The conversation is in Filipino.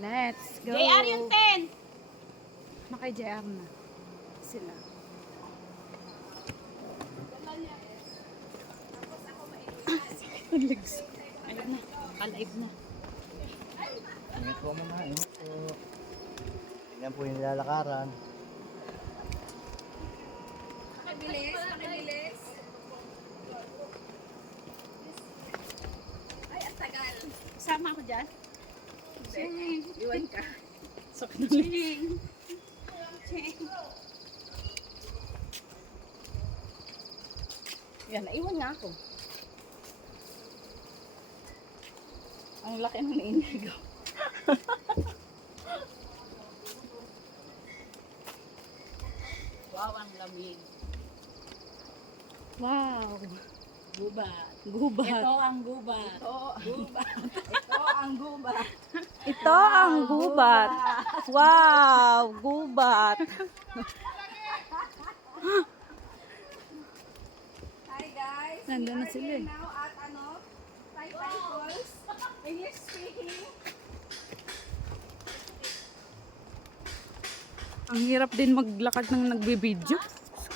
Let's go. JR yung 10. Makay JR na. Sila. Ayun na. Ka-live na. Ingat po muna, ingat po. Tingnan po yung nilalakaran. Pakibilis. Ay, ang tagal. Sama ako dyan. Ching. Iwan ka. Ching. Ching. Yan, naiwan nga ako. Ang laki ng inigo. Wow, ang lamig. Wow. Gubat. Gubat. Ito ang gubat. Ito ang gubat. Ito ang gubat. Wow, gubat. Hi guys. Nandun na We are sila here eh. now at Taytay Falls. English speaking. Ang hirap din maglakad ng nagbibideo.